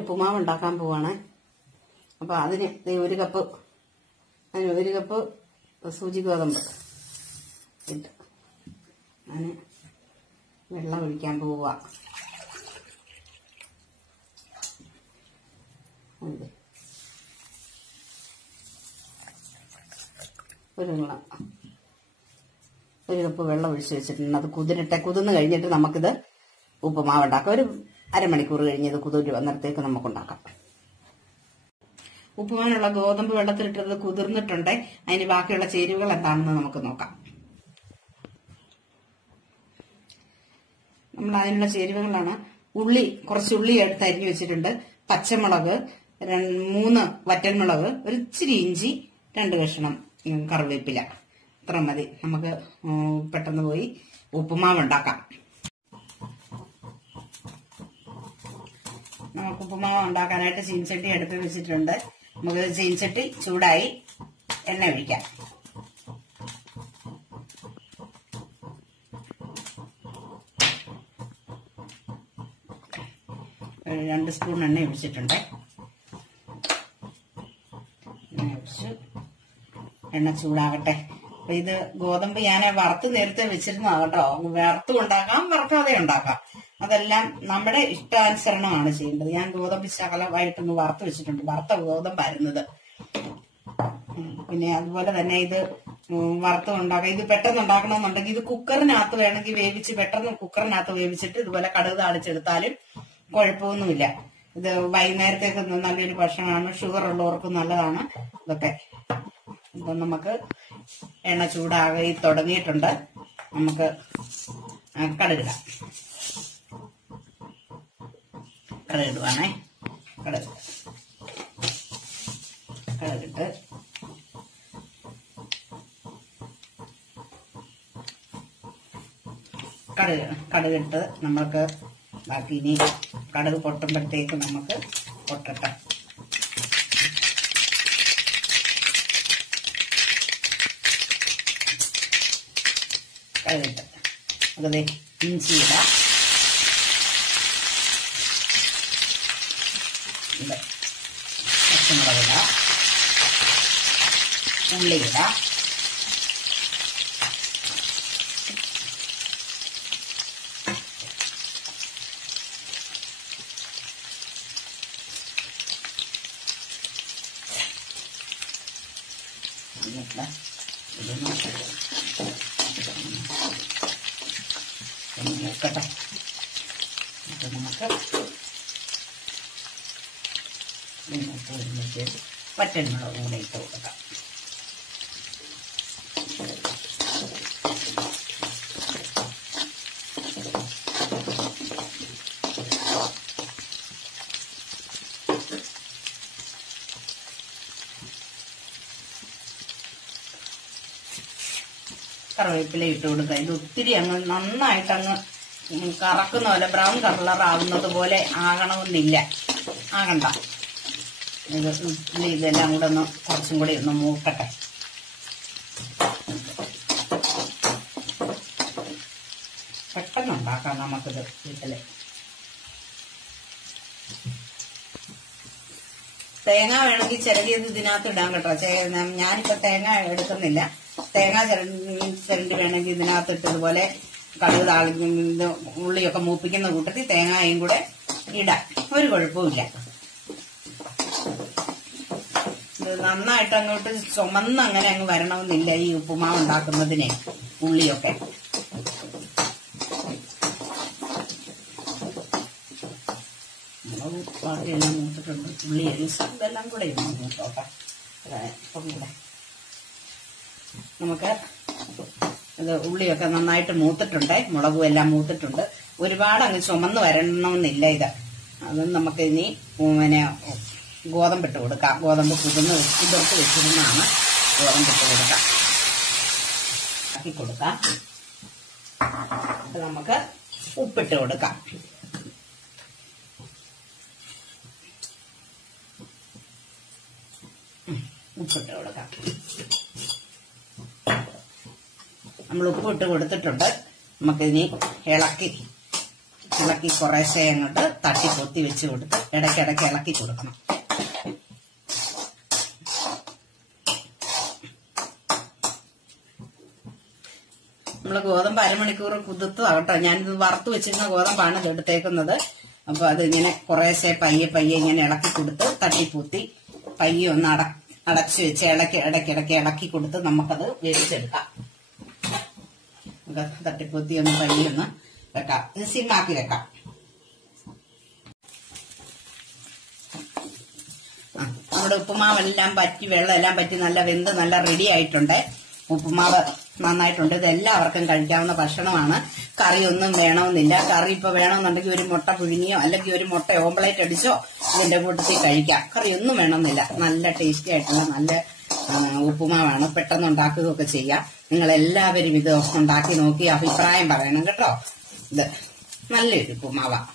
ഉപ്പുമാവ് ഉണ്ടാക്കാൻ പോവാണ്. അപ്പൊ അതിന് ഒരു കപ്പ് സൂചി ഗോതമ്പ് ഇട്ട് ഞാൻ വെള്ളം ഒഴിക്കാൻ പോവുക. ഒരു കപ്പ് വെള്ളം ഒഴിച്ച് വെച്ചിട്ടുണ്ട്. അത് കുതിർന്ന് കഴിഞ്ഞിട്ട് നമുക്കിത് ഉപ്പുമാവ് ഉണ്ടാക്കാം. ഒരു അരമണിക്കൂർ കഴിഞ്ഞ് ഇത് കുതിര് വന്നിടത്തേക്ക് നമുക്കുണ്ടാക്കാം. ഉപ്പുമാവിനുള്ള ഗോതമ്പ് വെള്ളത്തിലിട്ടത് കുതിർന്നിട്ടുണ്ട്. അതിന് ബാക്കിയുള്ള ചേരുവകൾ എന്താണെന്ന് നമുക്ക് നോക്കാം. നമ്മൾ അതിനുള്ള ചേരുവകളാണ് കുറച്ച് ഉള്ളി എടുത്ത് അരിഞ്ഞു വെച്ചിട്ടുണ്ട്, പച്ചമുളക്, 3 വറ്റൽമുളക്, ഒരു ഇച്ചിരി ഇഞ്ചി, 2 കഷ്ണം കറിവേപ്പില. ഇത്ര മതി. നമുക്ക് പെട്ടെന്ന് പോയി ഉപ്പുമാവ് ഉണ്ടാക്കാം. നമുക്ക് ഉപ്പുമാവ് ഉണ്ടാക്കാനായിട്ട് ചീനച്ചട്ടി അടുപ്പിൽ വെച്ചിട്ടുണ്ട്. നമുക്ക് ചീനച്ചട്ടി ചൂടായി എണ്ണ ഒഴിക്കാം. രണ്ട് സ്പൂൺ എണ്ണ ഒഴിച്ചിട്ടുണ്ട്. എണ്ണ ചൂടാകട്ടെ. അപ്പൊ ഇത് ഗോതമ്പ് ഞാൻ വറുത്ത് നേരത്തെ വെച്ചിരുന്നതാണ് കേട്ടോ. വറുത്തും ഉണ്ടാക്കാം, വറുക്കാതെ ഉണ്ടാക്കാം. അതെല്ലാം നമ്മുടെ ഇഷ്ടാനുസരണമാണ് ചെയ്യേണ്ടത്. ഞാൻ ഗോതമ്പ് ശകലമായിട്ടൊന്ന് വറുത്ത് വെച്ചിട്ടുണ്ട്. വറുത്ത ഗോതമ്പായിരുന്നത്. പിന്നെ അതുപോലെ തന്നെ ഇത് വറുത്ത് ഉണ്ടാക്കാം. ഇത് പെട്ടെന്ന് ഉണ്ടാക്കണമെന്നുണ്ടെങ്കിൽ ഇത് കുക്കറിനകത്ത് വേണമെങ്കിൽ പെട്ടെന്ന് കുക്കറിനകത്ത് വേവിച്ചിട്ട് ഇതുപോലെ കടുക് താളിച്ചെടുത്താലും കുഴപ്പമൊന്നുമില്ല. ഇത് വൈകുന്നേരത്തേക്ക് നല്ലൊരു ഭക്ഷണമാണ്. ഷുഗർ ഉള്ളവർക്ക് നല്ലതാണ് ഇതൊക്കെ. ഇപ്പൊ നമുക്ക് എണ്ണ ചൂടാകി തുടങ്ങിയിട്ടുണ്ട്. നമുക്ക് കടുകിടാം. കടുകിടുവാണേ. കടുകിട്ട് കടുകിട്ട് നമുക്ക് ബാക്കി ഇനി കടുക് പൊട്ടുമ്പോഴത്തേക്ക് നമുക്ക് പൊട്ടട്ടെ. കടുകിട്ട് അത് ഇഞ്ചി ഇടാം, പച്ചമുളക് ഇടാം, ഉള്ളി ഇടാം, നോക്കട്ടെ. നമുക്ക് വറ്റൽമുളക് കൂടെ ഇട്ട് കൊടുക്കാം. കറിവേപ്പില ഇട്ട് കൊടുക്കുക. ഇത് ഒത്തിരി നന്നായിട്ടങ്ങ് കറക്കുന്ന പോലെ ബ്രൗൺ കളർ ആകുന്നത് പോലെ ആകണമെന്നില്ല, ആകണ്ട. ഇതെല്ലാം കൂടെ കുറച്ചും കൂടി ഒന്ന് മൂക്കട്ടെ. പെട്ടെന്ന് ഉണ്ടാക്കാം നമുക്കിത് വീട്ടില്. തേങ്ങ വേണമെങ്കിൽ ചിരകിയത് ഇതിനകത്ത് ഇടാൻ കേട്ടോ. ഞാനിപ്പോ തേങ്ങ എടുക്കുന്നില്ല. തേങ്ങ ചിരണ്ടി വേണമെങ്കിൽ ഇതിനകത്ത് ഇട്ടതുപോലെ കടുക് താളിക്കുന്ന ഉള്ളിയൊക്കെ മൂപ്പിക്കുന്ന കൂട്ടത്തിൽ തേങ്ങയും കൂടെ ഇടാം. ഒരു കുഴപ്പമില്ല. ഇത് നന്നായിട്ട് അങ്ങോട്ട് ചുമന്ന് അങ്ങനെ അങ്ങ് വരണമെന്നില്ല ഈ ഉപ്പുമാവ് ഉണ്ടാക്കുന്നതിന് ഉള്ളിയൊക്കെ. മുളക് ബാക്കിയെല്ലാം മൂത്തിട്ടുണ്ട്. ഉള്ളി ഇതെല്ലാം കൂടെ ഇരുന്ന് മൂത്തോട്ടെ. ഇപ്പം കൂടെ നമുക്ക് ഇത് ഉള്ളിയൊക്കെ നന്നായിട്ട് മൂത്തിട്ടുണ്ട്. മുളകും എല്ലാം മൂത്തിട്ടുണ്ട്. ഒരുപാട് അങ്ങ് ചുമന്ന് വരണമെന്നില്ല ഇത്. അത് നമുക്ക് ഇനി ഗോതമ്പിട്ട് കൊടുക്കാം. ഗോതമ്പ് കുതിർത്ത് വെച്ചിരുന്നാണ്. ഗോതമ്പിട്ട് കൊടുക്കാം. ആക്കി കൊടുക്കാം. നമുക്ക് ഉപ്പിട്ട് കൊടുക്കാം. ഉപ്പിട്ട് കൊടുക്കാം. നമ്മൾ ഉപ്പിട്ട് കൊടുത്തിട്ടുണ്ട്. നമുക്കിനി ഇളക്കി ഇളക്കി കുറേശ്ശെ അങ്ങോട്ട് തട്ടി പൊത്തി വെച്ച് കൊടുത്ത് ഇടയ്ക്കിടയ്ക്ക് ഇളക്കി കൊടുക്കണം. നമ്മള് ഗോതമ്പ് അരമണിക്കൂർ കുതിർത്തതാകട്ടോ. ഞാനിത് വറുത്ത് വെച്ചിരുന്ന ഗോതമ്പാണ് ഇത് എടുത്തേക്കുന്നത്. അപ്പൊ അതിങ്ങനെ കുറേശ്ശെ പയ്യെ ഇങ്ങനെ ഇളക്കി കൊടുത്ത് തട്ടിപ്പൂത്തി പയ്യെ ഒന്ന് അടച്ചു വെച്ച് ഇടയ്ക്കിടയ്ക്ക് ഇളക്കി കൊടുത്ത് നമുക്കത് വേവിച്ചെടുക്കാം. തട്ടിപ്പൂത്തി ഒന്ന് പയ്യെ ഒന്ന് വെക്കാം. ഇത് സിമ്മാക്കി വെക്കാം. നമ്മുടെ ഉപ്പുമാവെല്ലാം പറ്റി വെള്ളമെല്ലാം പറ്റി നല്ല വെന്ത് നല്ല റെഡി ആയിട്ടുണ്ട്. ഉപ്പുമാവ് നന്നായിട്ടുണ്ട്. ഇത് എല്ലാവർക്കും കഴിക്കാവുന്ന ഭക്ഷണമാണ്. കറിയൊന്നും വേണമെന്നില്ല. കറി ഇപ്പൊ വേണമെന്നുണ്ടെങ്കിൽ ഒരു മുട്ട പുഴുങ്ങിയോ അല്ലെങ്കിൽ ഒരു മുട്ട ഓംപ്ലേറ്റ് അടിച്ചോ ഇതിന്റെ കൂട്ടത്തിൽ കഴിക്കാം. കറിയൊന്നും വേണമെന്നില്ല. നല്ല ടേസ്റ്റി ആയിട്ടുള്ള നല്ല ഉപ്പുമാവാണ്. പെട്ടെന്ന് ഉണ്ടാക്കുകയൊക്കെ ചെയ്യാം. നിങ്ങൾ എല്ലാവരും ഇത് ഉണ്ടാക്കി നോക്കി അഭിപ്രായം പറയണം കേട്ടോ. ഇത് നല്ലൊരു ഉപ്പുമാവാണ്.